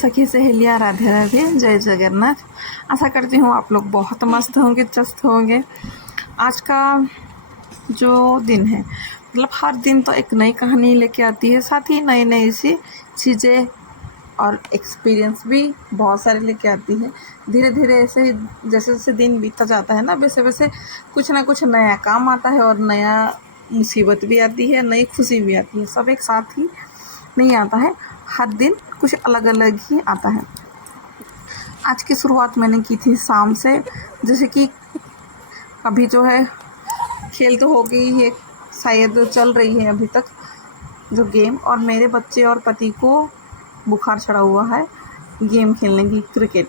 सखी सहेलियाँ, राधे राधे, जय जगन्नाथ। आशा करती हूँ आप लोग बहुत मस्त होंगे, चस्त होंगे। आज का जो दिन है, मतलब हर दिन तो एक नई कहानी लेके आती है, साथ ही नई नई सी चीज़ें और एक्सपीरियंस भी बहुत सारे लेके आती है। धीरे धीरे ऐसे ही जैसे जैसे दिन बीतता जाता है ना, वैसे वैसे कुछ ना कुछ नया काम आता है और नया मुसीबत भी आती है, नई खुशी भी आती है। सब एक साथ ही नहीं आता है, हर दिन कुछ अलग अलग ही आता है। आज की शुरुआत मैंने की थी शाम से, जैसे कि अभी जो है खेल तो हो गई है, शायद चल रही है अभी तक जो गेम, और मेरे बच्चे और पति को बुखार चढ़ा हुआ है गेम खेलने की, क्रिकेट।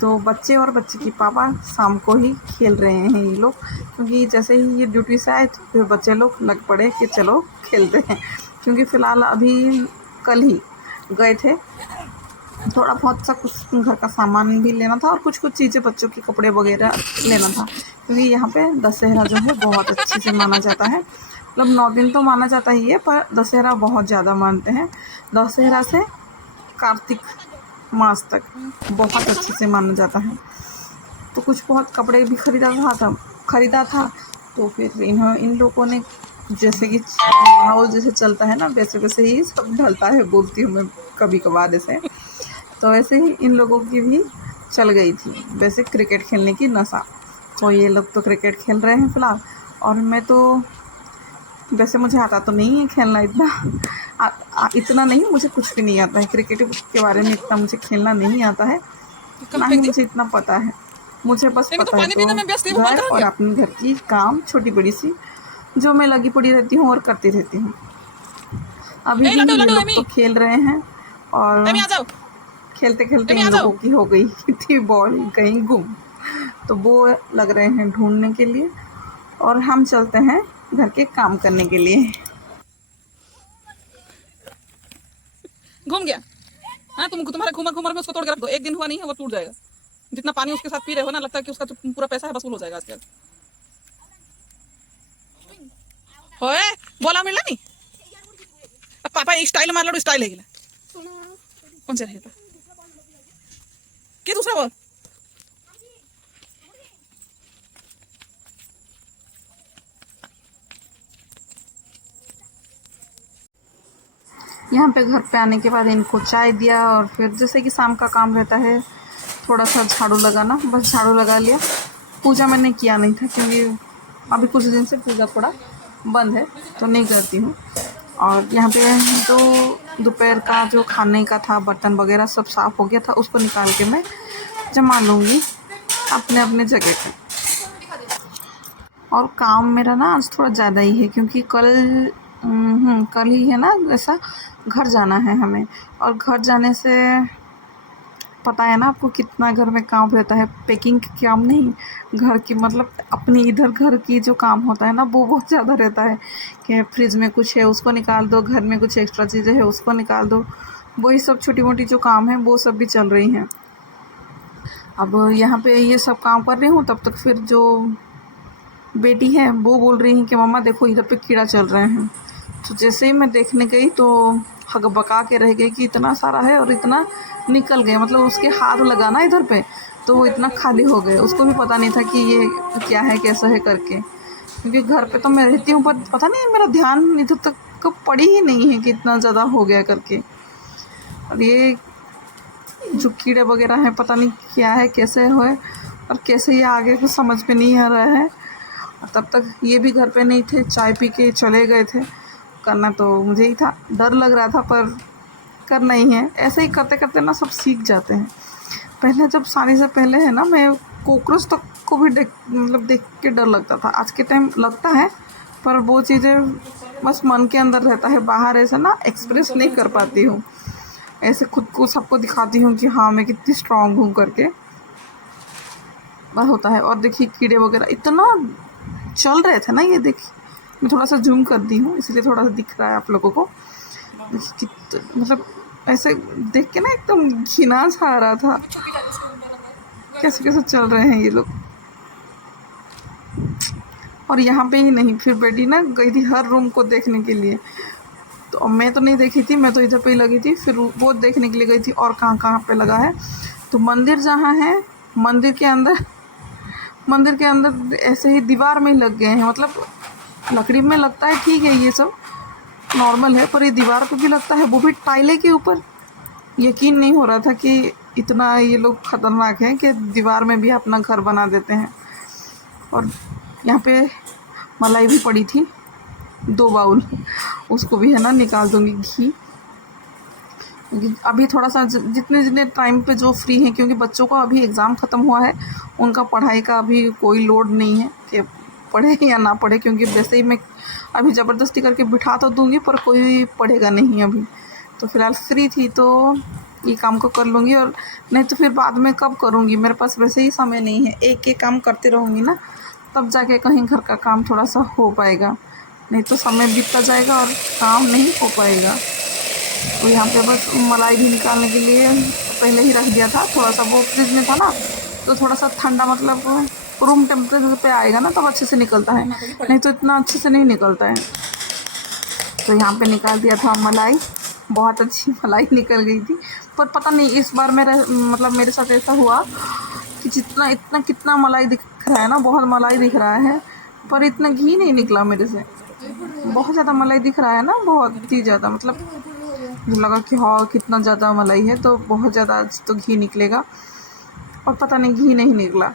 तो बच्चे और बच्चे की पापा शाम को ही खेल रहे हैं ये लोग, क्योंकि जैसे ही ये ड्यूटी से आए तो फिर बच्चे लोग लग पड़े कि चलो खेलते हैं। क्योंकि फ़िलहाल अभी कल ही गए थे, थोड़ा बहुत सा कुछ घर का सामान भी लेना था और कुछ कुछ चीज़ें, बच्चों के कपड़े वगैरह लेना था। क्योंकि यहाँ पे दशहरा जो है बहुत अच्छे से माना जाता है। मतलब 9 दिन तो माना जाता ही है, पर दशहरा बहुत ज़्यादा मानते हैं। दशहरा से कार्तिक मास तक बहुत अच्छे से माना जाता है। तो कुछ बहुत कपड़े भी खरीदा था। तो फिर इन लोगों ने, जैसे कि माहौल जैसे चलता है ना, वैसे वैसे ही सब ढलता है, बोलती हूँ मैं कभी कभार ऐसे। तो वैसे ही इन लोगों की भी चल गई थी वैसे क्रिकेट खेलने की नशा। तो ये लोग तो क्रिकेट खेल रहे हैं फ़िलहाल, और मैं तो वैसे मुझे आता तो नहीं है खेलना इतना नहीं, मुझे कुछ भी नहीं आता है क्रिकेट के बारे में, इतना मुझे खेलना नहीं आता है, ना ही मुझे इतना पता है। मुझे बस पता है तो घर और अपने घर की काम छोटी बड़ी सी जो मैं लगी पड़ी रहती हूँ और करती रहती हूँ। अभी भी ये लोग तो खेल रहे हैं, और खेलते खेलते इन लोगों की हो गई थी बॉल कहीं गुम, तो वो लग रहे हैं ढूंढने के लिए, और हम चलते हैं घर के काम करने के लिए। घूम गया। हाँ, तुम्हारे घूमर में उसको तोड़ के रख दो, एक दिन हुआ नहीं है वो टूट जाएगा। जितना पानी उसके साथ पी रहे हो ना, लगता है कि उसका जो पूरा पैसा है वसूल हो जाएगा आज के। होए बोला मिला नहीं, अब पापा स्टाइल मार लो, स्टाइल है कौन से रहेगा कि दूसरा बोल। यहाँ पे घर पे आने के बाद इनको चाय दिया, और फिर जैसे कि शाम का काम रहता है थोड़ा सा झाड़ू लगाना, बस झाड़ू लगा लिया। पूजा मैंने किया नहीं था, क्योंकि अभी कुछ दिन से पूजा थोड़ा बंद है तो नहीं करती हूँ। और यहाँ पे जो दोपहर का जो खाने का था, बर्तन वगैरह सब साफ़ हो गया था, उसको निकाल के मैं जमा लूँगी अपने अपने जगह पे। और काम मेरा ना आज थोड़ा ज़्यादा ही है, क्योंकि कल ही है ना, ऐसा घर जाना है हमें। और घर जाने से पता है ना आपको कितना घर में काम रहता है, पैकिंग का काम नहीं, घर की मतलब अपनी इधर घर की जो काम होता है ना, वो बहुत ज़्यादा रहता है। कि फ्रिज में कुछ है उसको निकाल दो, घर में कुछ एक्स्ट्रा चीज़ें है उसको निकाल दो, वही सब छोटी मोटी जो काम है वो सब भी चल रही हैं। अब यहाँ पे ये सब काम कर रही हूँ, तब तक फिर जो बेटी है वो बोल रही है कि मम्मा देखो इधर पे कीड़ा चल रहे हैं। तो जैसे ही मैं देखने गई तो हकबका के रह गई कि इतना सारा है और इतना निकल गया। मतलब उसके हाथ लगा ना इधर पे, तो वो इतना खाली हो गए, उसको भी पता नहीं था कि ये क्या है कैसा है करके। क्योंकि घर पे तो मैं रहती हूँ, पर पता नहीं मेरा ध्यान इधर तक कब पड़ी ही नहीं है कि इतना ज़्यादा हो गया करके। और ये जो कीड़े वगैरह हैं पता नहीं क्या है, कैसे है और कैसे ये आगे कुछ समझ में नहीं आ रहा है। तब तक ये भी घर पे नहीं थे, चाय पी के चले गए थे। करना तो मुझे ही था, डर लग रहा था पर करना ही है। ऐसे ही करते करते ना सब सीख जाते हैं। पहले जब शादी से पहले है ना, मैं कॉकरोच तक को भी देख के डर लगता था। आज के टाइम लगता है, पर वो चीज़ें बस मन के अंदर रहता है, बाहर ऐसे ना एक्सप्रेस नहीं कर पाती हूँ। ऐसे खुद को सबको दिखाती हूँ कि हाँ मैं कितनी स्ट्रांग हूँ करके, बस होता है। और देखिए कीड़े वगैरह इतना चल रहे थे ना, ये देखिए मैं थोड़ा सा जूम कर दी हूँ इसलिए थोड़ा सा दिख रहा है आप लोगों को। देखिए मतलब ऐसे देख के ना एकदम घिना सा आ रहा था, कैसे कैसे चल रहे हैं ये लोग। और यहाँ पे ही नहीं, फिर बेटी ना गई थी हर रूम को देखने के लिए, तो तो मैं तो नहीं देखी थी, मैं तो इधर पे ही लगी थी, फिर वो देखने के लिए गई थी और कहाँ कहाँ पे लगा है। तो मंदिर जहाँ है, मंदिर के अंदर ऐसे ही दीवार में ही लग गए हैं। मतलब लकड़ी में लगता है ठीक है, ये सब नॉर्मल है, पर ये दीवार पे भी लगता है, वो भी टाइले के ऊपर। यकीन नहीं हो रहा था कि इतना ये लोग ख़तरनाक हैं कि दीवार में भी अपना घर बना देते हैं। और यहाँ पे मलाई भी पड़ी थी 2 बाउल, उसको भी है ना निकाल दूँगी घी। अभी थोड़ा सा जितने जितने टाइम पे जो फ्री हैं, क्योंकि बच्चों का अभी एग्ज़ाम ख़त्म हुआ है, उनका पढ़ाई का अभी कोई लोड नहीं है कि पढ़े या ना पढ़े, क्योंकि वैसे ही मैं अभी ज़बरदस्ती करके बिठा तो दूँगी पर कोई पढ़ेगा नहीं अभी। तो फ़िलहाल फ्री थी तो ये काम को कर लूँगी, और नहीं तो फिर बाद में कब करूँगी, मेरे पास वैसे ही समय नहीं है। एक एक काम करते रहूँगी ना, तब जाके कहीं घर का काम थोड़ा सा हो पाएगा, नहीं तो समय बीतता जाएगा और काम नहीं हो पाएगा। तो यहाँ पे बस मलाई भी निकालने के लिए पहले ही रख दिया था, थोड़ा सा वो फ्रिज में था ना, तो थोड़ा सा ठंडा मतलब रूम टेम्परेचर पे आएगा ना तब अच्छे से निकलता है, नहीं तो इतना अच्छे से नहीं निकलता है। तो यहाँ पे निकाल दिया था मलाई, बहुत अच्छी मलाई निकल गई थी। पर पता नहीं इस बार मेरे साथ ऐसा हुआ कि कितना मलाई दिख रहा है ना, बहुत मलाई दिख रहा है, पर इतना घी नहीं निकला मेरे से। बहुत ज़्यादा मलाई दिख रहा है ना, बहुत ही ज़्यादा, मतलब मुझे लगा कि हाँ कितना ज़्यादा मलाई है, तो बहुत ज़्यादा आज तो घी निकलेगा, और पता नहीं घी नहीं निकला।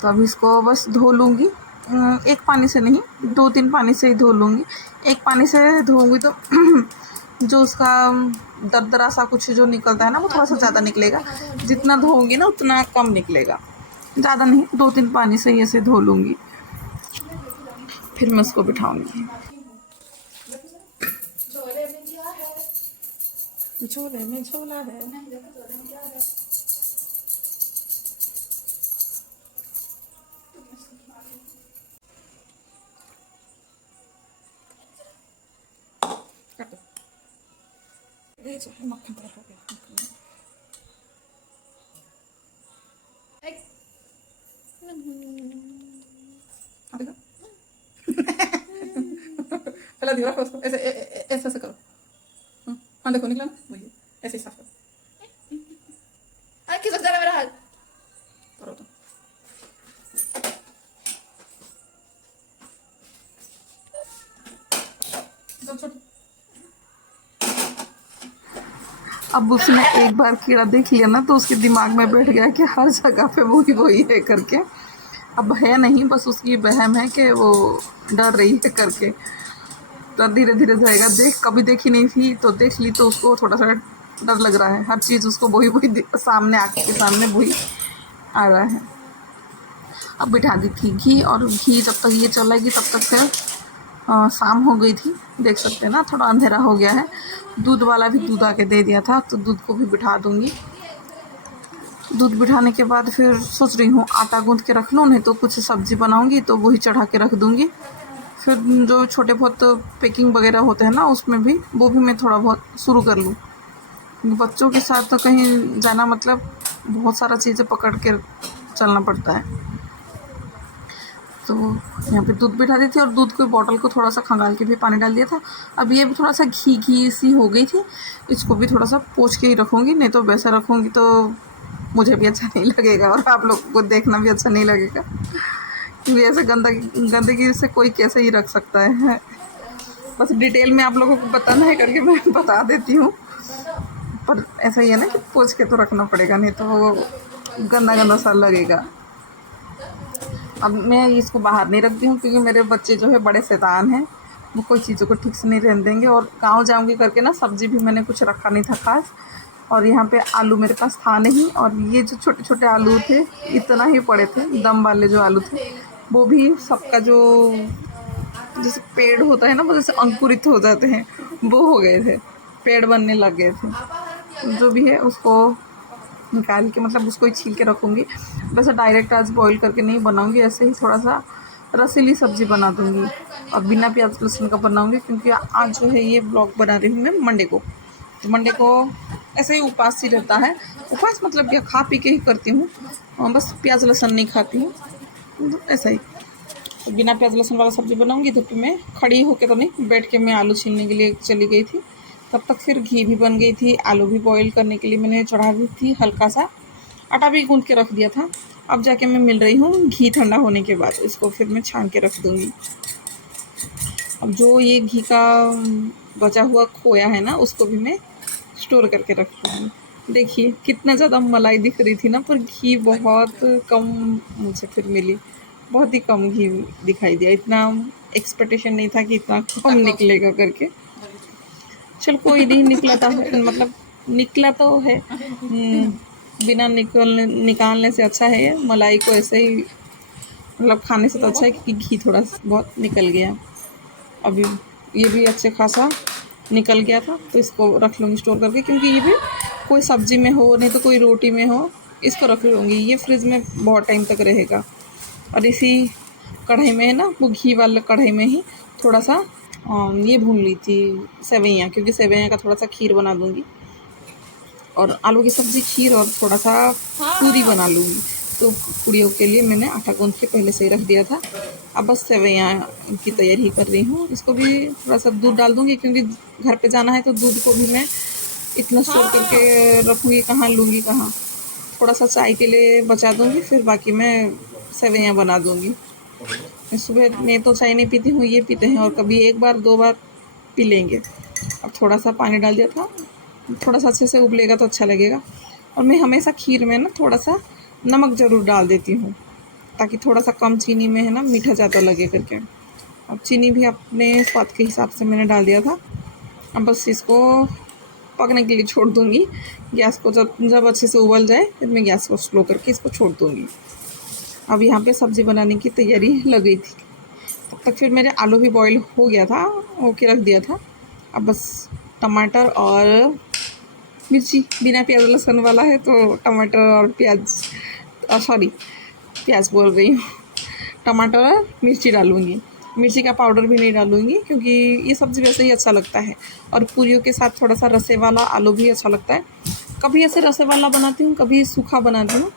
तो अब इसको बस धो लूँगी, एक पानी से नहीं 2-3 पानी से ही धो लूँगी। एक पानी से धोऊँगी तो जो उसका दरदरा सा कुछ जो निकलता है ना, वो थोड़ा सा ज़्यादा निकलेगा। जितना धोऊँगी ना उतना कम निकलेगा, ज़्यादा नहीं, 2-3 पानी से ही ऐसे धो लूँगी, फिर मैं उसको बिठाऊँगी। झोले में झोला है। ये जो है मक्खन तरह हो गया। हाँ देखो। पहले दीवार को ऐसे ऐसे करो। हाँ देखो निकला ना, वही ऐसे ही साफ करो। किस वक्त मेरा हाथ करो तो अब उसने एक बार कीड़ा देख लिया ना, तो उसके दिमाग में बैठ गया कि हर जगह पे वही है करके। अब है नहीं, बस उसकी वहम है कि वो डर रही है करके। तो धीरे धीरे जाएगा, कभी देखी नहीं थी तो देख ली, तो उसको थोड़ा सा डर लग रहा है। हर चीज़ उसको वही सामने आँख के सामने वही आ रहा है। अब बिठा दी थी घी, और घी जब तक ये चलाएगी तब तक से शाम हो गई थी, देख सकते हैं ना, थोड़ा अंधेरा हो गया है। दूध वाला भी दूध आके दे दिया था, तो दूध को भी बिठा दूँगी। दूध बिठाने के बाद फिर सोच रही हूँ आटा गूँथ के रख लूँ, नहीं तो कुछ सब्ज़ी बनाऊँगी तो वही चढ़ा के रख दूँगी। फिर जो छोटे बहुत पैकिंग वगैरह होते हैं ना, उसमें भी वो भी मैं थोड़ा बहुत शुरू कर लूँ। बच्चों के साथ तो कहीं जाना मतलब बहुत सारा चीज़ें पकड़ के चलना पड़ता है। तो यहाँ पे दूध बिठा दी थी, और दूध की बॉटल को थोड़ा सा खंगाल के भी पानी डाल दिया था। अब ये भी थोड़ा सा घी सी हो गई थी, इसको भी थोड़ा सा पोंछ के ही रखूँगी, नहीं तो वैसा रखूँगी तो मुझे भी अच्छा नहीं लगेगा और आप लोग को देखना भी अच्छा नहीं लगेगा, क्योंकि ऐसे गंदगी से कोई कैसे ही रख सकता है। बस डिटेल में आप लोगों को बताना है करके मैं बता देती हूँ, पर ऐसा ही है ना कि पोंछ के तो रखना पड़ेगा, नहीं तो वो गंदा सा लगेगा। अब मैं इसको बाहर नहीं रखती हूँ, क्योंकि मेरे बच्चे जो है बड़े शैतान हैं, वो कोई चीज़ों को ठीक से नहीं रहने देंगे। और गाँव जाऊँगी करके ना, सब्ज़ी भी मैंने कुछ रखा नहीं था खास, और यहाँ पे आलू मेरे पास था नहीं, और ये जो छोटे छोटे आलू थे इतना ही पड़े थे, दम वाले जो आलू थे, वो भी सबका जो जैसे पेड़ होता है ना, वो जैसे अंकुरित हो जाते हैं, वो हो गए थे, पेड़ बनने लग गए थे। जो भी है उसको निकाल के, मतलब उसको ही छील के रखूँगी। वैसे डायरेक्ट आज बॉईल करके नहीं बनाऊँगी, ऐसे ही थोड़ा सा रसीली सब्ज़ी बना दूँगी, और बिना प्याज लहसुन का बनाऊँगी, क्योंकि आज जो है ये ब्लॉग बना रही हूँ मैं मंडे को। तो मंडे को ऐसे ही उपवास ही रहता है, उपवास मतलब क्या, खा पी के ही करती हूँ, बस प्याज लहसुन नहीं खाती हूँ, तो ऐसा ही। तो बिना प्याज लहसुन वाला सब्ज़ी बनाऊंगी तो फिर मैं खड़ी होके तो नहीं, बैठ के मैं आलू छीलने के लिए चली गई थी। तब तक फिर घी भी बन गई थी, आलू भी बॉईल करने के लिए मैंने चढ़ा दी थी, हल्का सा आटा भी गूंथ के रख दिया था। अब जाके मैं मिल रही हूँ घी ठंडा होने के बाद, इसको फिर मैं छान के रख दूँगी। अब जो ये घी का बचा हुआ खोया है ना, उसको भी मैं स्टोर करके रख दूँगी। देखिए कितना ज़्यादा मलाई दिख रही थी ना, पर घी बहुत कम मुझे फिर मिली, बहुत ही कम घी दिखाई दिया। इतना एक्सपेक्टेशन नहीं था कि इतना कम निकलेगा करके। चल कोई नहीं, निकला था मतलब निकला तो है। बिना निकालने से अच्छा है ये, मलाई को ऐसे ही मतलब खाने से तो अच्छा है कि घी थोड़ा बहुत निकल गया। अभी ये भी अच्छे खासा निकल गया था, तो इसको रख लूँगी स्टोर करके, क्योंकि ये भी कोई सब्जी में हो नहीं तो कोई रोटी में हो, इसको रख लूँगी। ये फ्रिज में बहुत टाइम तक रहेगा। और इसी कढ़ाई में है ना, वो घी वाले कढ़ाई में ही थोड़ा सा ये भून ली थी सेवइयाँ, क्योंकि सेवइयाँ का थोड़ा सा खीर बना दूँगी। और आलू की सब्ज़ी, खीर और थोड़ा सा पूरी बना लूँगी। तो पूड़ियों के लिए मैंने आटा गूँथ के पहले से ही रख दिया था। अब बस सेवइयाँ की तैयारी कर रही हूँ। इसको भी थोड़ा सा दूध डाल दूँगी, क्योंकि घर पे जाना है तो दूध को भी मैं इतना स्टोर करके रखूँगी, कहाँ लूँगी कहाँ। थोड़ा सा चाय के लिए बचा दूँगी, फिर बाकी मैं सेवइयाँ बना दूँगी। सुबह मैं तो चाय नहीं पीती हूँ, ये पीते हैं, और कभी एक बार दो बार पी लेंगे। अब थोड़ा सा पानी डाल दिया था, थोड़ा सा अच्छे से उबलेगा तो अच्छा लगेगा। और मैं हमेशा खीर में ना थोड़ा सा नमक ज़रूर डाल देती हूँ, ताकि थोड़ा सा कम चीनी में है ना मीठा ज़्यादा लगे करके। अब चीनी भी अपने स्वाद के हिसाब से मैंने डाल दिया था। अब बस इसको पकने के लिए छोड़ दूँगी। गैस को जब जब अच्छे से उबल जाए, फिर मैं गैस को स्लो करके इसको छोड़ दूँगी। अब यहाँ पे सब्ज़ी बनाने की तैयारी लग गई थी। तब तक फिर मेरे आलू भी बॉईल हो गया था, होके रख दिया था। अब बस टमाटर और मिर्ची, बिना प्याज लहसुन वाला है तो टमाटर और प्याज, सॉरी प्याज बोल रही हूँ, टमाटर और मिर्ची डालूँगी। मिर्ची का पाउडर भी नहीं डालूँगी, क्योंकि ये सब्ज़ी वैसे ही अच्छा लगता है। और पूरियों के साथ थोड़ा सा रसे वाला आलू भी अच्छा लगता है। कभी ऐसे रसे वाला बनाती हूँ, कभी सूखा बनाती हूँ,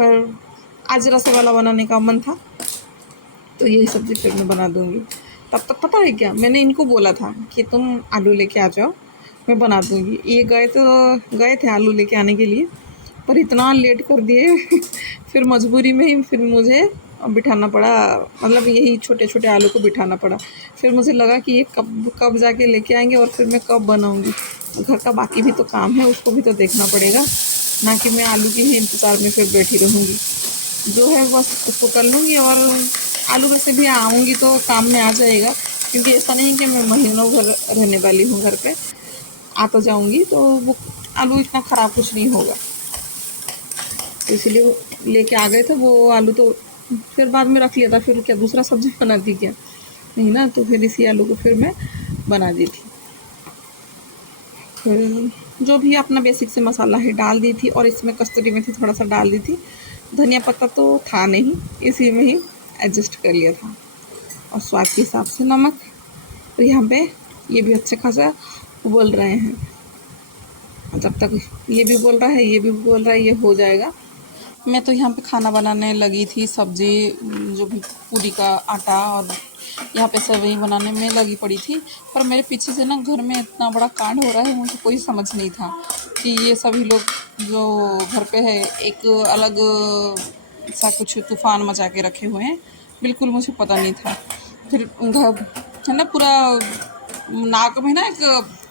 पर आज रसे वाला बनाने का मन था तो यही सब्ज़ी फिर मैं बना दूँगी। तब तक पता है क्या, मैंने इनको बोला था कि तुम आलू लेके आ जाओ, मैं बना दूँगी। ये गए थे आलू लेके आने के लिए, पर इतना लेट कर दिए फिर मजबूरी में ही फिर मुझे बिठाना पड़ा, मतलब यही छोटे छोटे आलू को बिठाना पड़ा। फिर मुझे लगा कि ये कब कब जाके लेके आएंगे और फिर मैं कब बनाऊँगी। घर का बाकी भी तो काम है, उसको भी तो देखना पड़ेगा, ना कि मैं आलू के ही इंतज़ार में फिर बैठी रहूँगी। जो है बस उसको कर लूँगी। और आलू वैसे भी आऊँगी तो काम में आ जाएगा, क्योंकि ऐसा नहीं कि मैं महीनों भर रहने वाली हूँ घर पे, आ तो जाऊँगी, तो वो आलू इतना ख़राब कुछ नहीं होगा। तो इसलिए लेके आ गए थे वो आलू, तो फिर बाद में रख लिया था, फिर क्या दूसरा सब्ज़ी बनाती क्या, नहीं ना, तो फिर इसी आलू को फिर मैं बना दी थी। फिर जो भी अपना बेसिक से मसाला है डाल दी थी, और इसमें कस्तूरी मेथी थोड़ा सा डाल दी थी। धनिया पत्ता तो था नहीं, इसी में ही एडजस्ट कर लिया था। और स्वाद के हिसाब से नमक। तो यहाँ पे ये भी अच्छे खासा उबल रहे हैं, जब तक ये भी बोल रहा है ये भी बोल रहा है, ये हो जाएगा। मैं तो यहाँ पे खाना बनाने लगी थी, सब्ज़ी जो भी पूरी का आटा, और यहाँ पे सेवई बनाने में लगी पड़ी थी। पर मेरे पीछे से ना घर में इतना बड़ा कांड हो रहा है, मुझे कोई समझ नहीं था कि ये सभी लोग जो घर पे है एक अलग सा कुछ तूफान मचा के रखे हुए हैं। बिल्कुल मुझे पता नहीं था। फिर घर है ना पूरा नाक में ना एक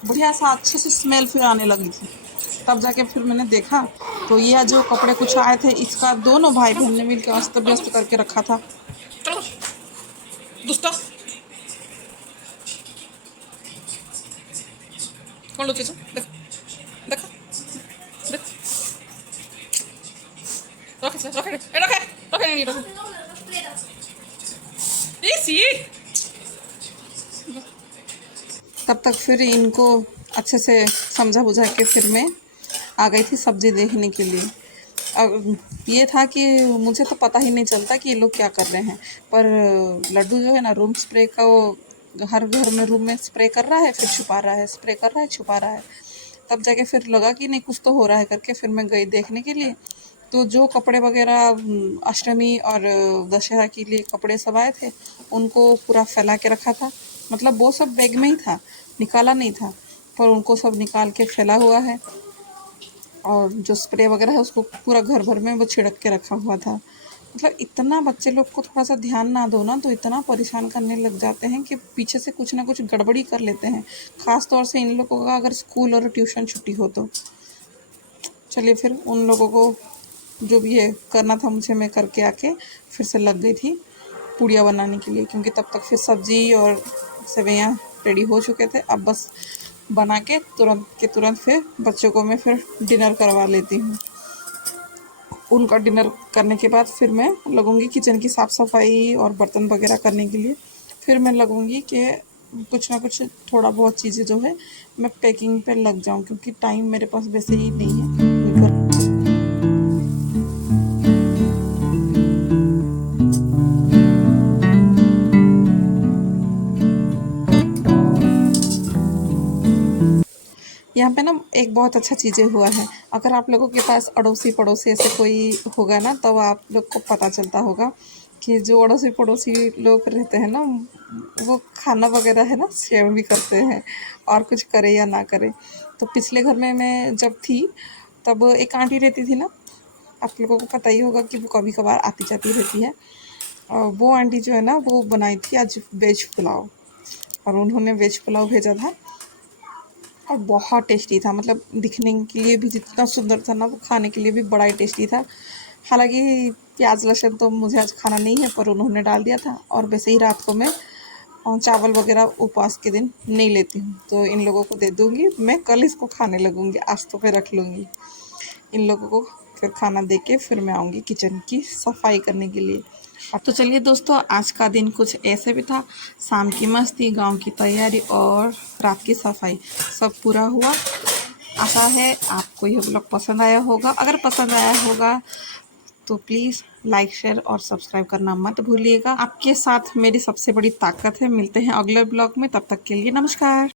बढ़िया सा अच्छे से स्मेल फिर आने लगी थी। तब जाके फिर मैंने देखा तो ये जो कपड़े कुछ आए थे, इसका दोनों भाई बहन ने मिलकर अस्त व्यस्त करके रखा था। चलो दुष्टा, कौन लो चीज़ देख देखा देख, रखे रखे रखे रखे नहीं रखे इसी। तब तक फिर इनको अच्छे से समझा बुझा के फिर मैं आ गई थी सब्ज़ी देखने के लिए। अब ये था कि मुझे तो पता ही नहीं चलता कि ये लोग क्या कर रहे हैं, पर लड्डू जो है ना रूम स्प्रे का, वो हर घर में रूम में स्प्रे कर रहा है, फिर छुपा रहा है, स्प्रे कर रहा है, छुपा रहा है। तब जाके फिर लगा कि नहीं कुछ तो हो रहा है करके फिर मैं गई देखने के लिए। तो जो कपड़े वगैरह अष्टमी और दशहरा के लिए कपड़े सब आए थे, उनको पूरा फैला के रखा था। मतलब वो सब बैग में ही था, निकाला नहीं था, पर उनको सब निकाल के फैला हुआ है। और जो स्प्रे वगैरह है उसको पूरा घर भर में वो छिड़क के रखा हुआ था। मतलब इतना बच्चे लोग को थोड़ा सा ध्यान ना दो ना तो इतना परेशान करने लग जाते हैं कि पीछे से कुछ ना कुछ गड़बड़ी कर लेते हैं। ख़ास तौर से इन लोगों का अगर स्कूल और ट्यूशन छुट्टी हो तो। चलिए फिर उन लोगों को जो भी है करना था मुझे, मैं करके आके फिर से लग गई थी पूड़ियाँ बनाने के लिए, क्योंकि तब तक फिर सब्ज़ी और सेवइयाँ रेडी हो चुके थे। अब बस बना के तुरंत के तुरंत फिर बच्चों को मैं फिर डिनर करवा लेती हूँ। उनका डिनर करने के बाद फिर मैं लगूँगी किचन की साफ़ सफाई और बर्तन वगैरह करने के लिए। फिर मैं लगूँगी कि कुछ ना कुछ थोड़ा बहुत चीज़ें जो है मैं पैकिंग पे लग जाऊँ, क्योंकि टाइम मेरे पास वैसे ही नहीं है। यहाँ पे ना एक बहुत अच्छा चीज़ें हुआ है। अगर आप लोगों के पास अड़ोसी पड़ोसी ऐसे कोई होगा ना, तो आप लोग को पता चलता होगा कि जो अड़ोसी पड़ोसी लोग रहते हैं ना, वो खाना वगैरह है ना शेयर भी करते हैं, और कुछ करे या ना करे। तो पिछले घर में मैं जब थी तब एक आंटी रहती थी ना, आप लोगों को पता ही होगा कि वो कभी कभार आती जाती रहती है। और वो आंटी जो है ना, वो बनाई थी आज वेज पुलाव, और उन्होंने वेज पुलाव भेजा था और बहुत टेस्टी था। मतलब दिखने के लिए भी जितना सुंदर था ना, वो खाने के लिए भी बड़ा ही टेस्टी था। हालांकि प्याज लहसुन तो मुझे आज खाना नहीं है, पर उन्होंने डाल दिया था। और वैसे ही रात को मैं चावल वगैरह उपवास के दिन नहीं लेती हूँ, तो इन लोगों को दे दूँगी। मैं कल इसको खाने लगूँगी, आज तो फिर रख लूँगी। इन लोगों को फिर खाना दे के फिर मैं आऊँगी किचन की सफाई करने के लिए। तो चलिए दोस्तों, आज का दिन कुछ ऐसे भी था। शाम की मस्ती, गांव की तैयारी और रात की सफाई सब पूरा हुआ। आशा है आपको यह ब्लॉग पसंद आया होगा। अगर पसंद आया होगा तो प्लीज़ लाइक शेयर और सब्सक्राइब करना मत भूलिएगा। आपके साथ मेरी सबसे बड़ी ताकत है। मिलते हैं अगले ब्लॉग में, तब तक के लिए नमस्कार।